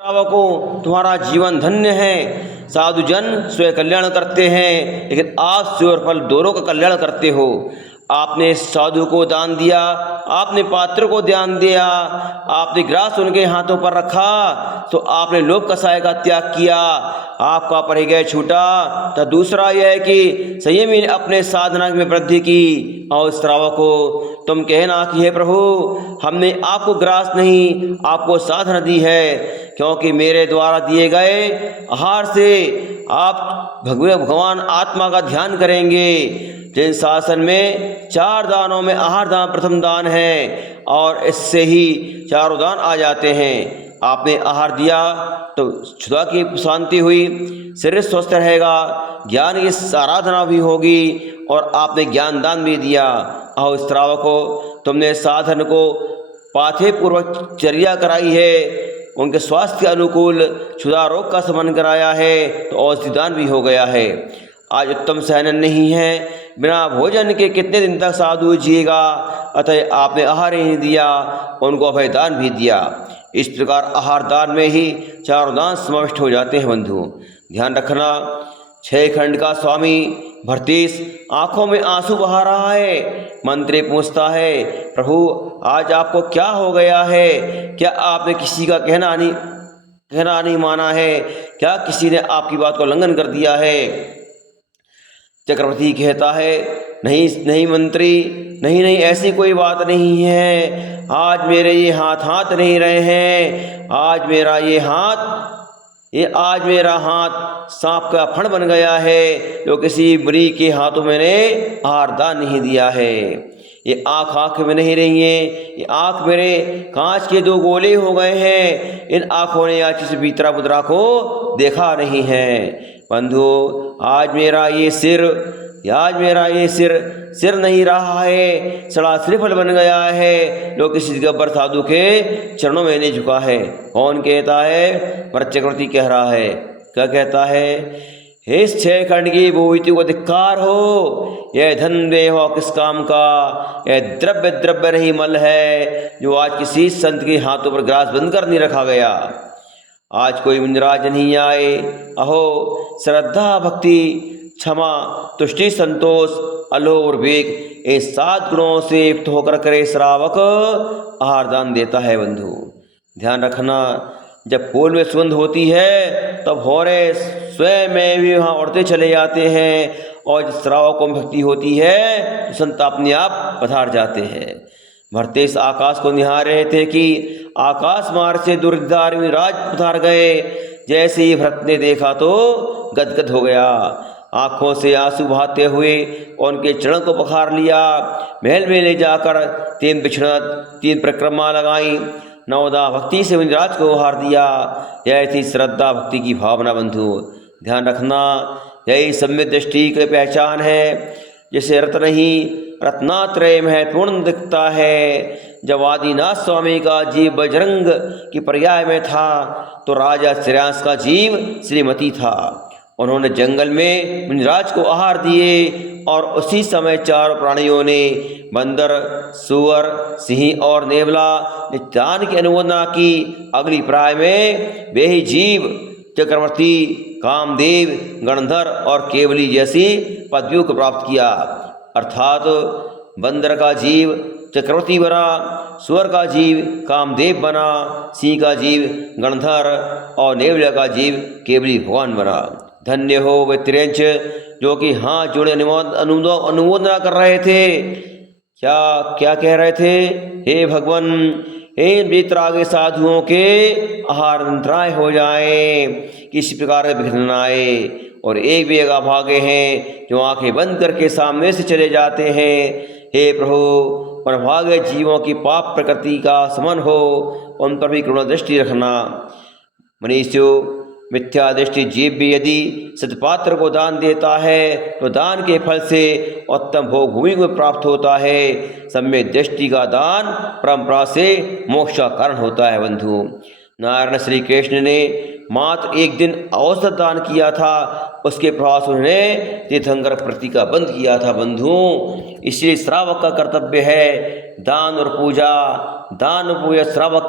श्रावकों, तुम्हारा जीवन धन्य है। साधु जन स्वयं कल्याण करते हैं, लेकिन आप स्वयं और फल दोनों का कल्याण करते हो। आपने साधु को दान दिया, आपने पात्र को ध्यान दिया, आपने ग्रास उनके हाथों पर रखा, तो आपने लोभ कसाय का त्याग किया, आपका परिग्रह छूटा। तो दूसरा यह है कि संयमी ने अपने साधना में वृद्धि की। और श्रावकों, तुम कहना कि हे प्रभु, हमने आपको ग्रास नहीं, आपको साधना दी है, क्योंकि मेरे द्वारा दिए गए आहार से आप भगवान आत्मा का ध्यान करेंगे। जैन शासन में 4 दानों में आहार दान प्रथम दान है, और इससे ही चारों दान आ जाते हैं। आपने आहार दिया तो क्षुधा की शांति हुई, शरीर स्वस्थ रहेगा, ज्ञान की आराधना भी होगी, और आपने ज्ञान दान भी दिया। और श्रावकों, तुमने साधन को पाथे पूर्वक चर्या कराई है, उनके स्वास्थ्य के अनुकूल क्षुधा रोग का शमन कराया है, तो औषधि दान भी हो गया है। आज उत्तम सहनन नहीं है, बिना भोजन के कितने दिन तक साधु जिएगा, अतः आपने आहार ही नहीं दिया, उनको अभय दान भी दिया। इस प्रकार आहार दान में ही चारों दान समाविष्ट हो जाते हैं। बंधु ध्यान रखना, 6 खंड का स्वामी भरतेश आंखों में आंसू बहा रहा है। मंत्री पूछता है, प्रभु आज आपको क्या हो गया है? क्या आपने किसी का कहना नहीं माना है? क्या किसी ने आपकी बात को उल्लंघन कर दिया है? चक्रवर्ती कहता है, नहीं मंत्री, नहीं ऐसी कोई बात नहीं है। आज मेरे ये हाथ नहीं रहे हैं। आज मेरा हाथ सांप का फण बन गया है, जो किसी बुरी के हाथों मैंने आहार दान नहीं दिया है। ये आँख में नहीं रही है, ये आँख मेरे कांच के 2 गोले हो गए हैं। इन आँखों ने आज किसी भीतरा बुतरा को देखा नहीं है। बंधु, आज मेरा ये सिर नहीं रहा है, सड़ा श्रीफल बन गया है, जो किसी गब्बर साधु के चरणों में नहीं झुका है। कौन कहता है? पर चक्रवर्ती कह रहा है। क्या कहता है? हे 6 खंड की भूमिति को धिक्कार हो। यह धन दे हो किस काम का? यह द्रव्य नहीं मल है, जो आज किसी संत के हाथों पर ग्रास बंद कर नहीं रखा गया। आज कोई मुंजराज नहीं आए। अहो, श्रद्धा, भक्ति, क्षमा, तुष्टि, संतोष, अलोभ और विवेक, ये 7 गुणों से युक्त होकर करे श्रावक आहार दान देता है। बंधु ध्यान रखना, जब फूल में सुगंध होती है तब भौरे स्वयं में भी वहाँ उड़ते चले जाते हैं, और जब श्रावकों में भक्ति होती है तो संत अपने आप पधार जाते हैं। भरतेश आकाश को निहार रहे थे कि आकाश मार्ग से दुर्धार राज पधार गए। जैसे ही भरत ने देखा तो गदगद हो गया, आंखों से आंसू बहाते हुए उनके चरण को पखार लिया। महल में ले जाकर 3 परिक्रमा लगाई, 9 भक्ति से मुनिराज को उपहार दिया। यह थी श्रद्धा भक्ति की भावना। बंधु ध्यान रखना, यही सम्यक दृष्टि की पहचान है। जैसे रत्न ही रत्नात्रय महत्वपूर्ण दिखता है। जब आदिनाथ स्वामी का जीव बजरंग की पर्याय में था, तो राजा श्रेयांश का जीव श्रीमती था। उन्होंने जंगल में मुनिराज को आहार दिए, और उसी समय 4 प्राणियों ने, बंदर, सुअर, सिंह और नेवला ने दान की अनुमोदना की। अगली प्राय में वे ही जीव चक्रवर्ती, कामदेव, गणधर और केवली जैसी पदवियों को प्राप्त किया। अर्थात बंदर का जीव चक्रवर्ती बना, सुअर का जीव कामदेव बना, सिंह का जीव गणधर और नेवला का जीव केवली भगवान बना। धन्य हो वे त्रियंच, जो कि हाथ जोड़े अनुमोदना कर रहे थे। क्या कह रहे थे? हे भगवान, इन वितरागी साधुओं के आहार अंतराय हो जाए, किसी प्रकार के विघ्न न आए, और एक भी अभागे हैं जो आंखें बंद करके सामने से चले जाते हैं। हे प्रभु, उन भागे जीवों की पाप प्रकृति का समन हो, उन पर भी करुणा दृष्टि रखना। मनुष्य मिथ्या दृष्टि जीव भी यदि सत्पात्र को दान देता है, तो दान के फल से उत्तम भोग भूमि को प्राप्त होता है। सम्यक दृष्टि का दान परंपरा से मोक्ष का कारण होता है। बंधु, नारायण श्री कृष्ण ने मात्र 1 दिन औसत दान किया था, उसके प्रभाव से उन्होंने तीर्थंकर प्रति का बंद किया था। बंधु, इसलिए श्रावक का कर्तव्य है दान और पूजा। दान पूजा श्रावक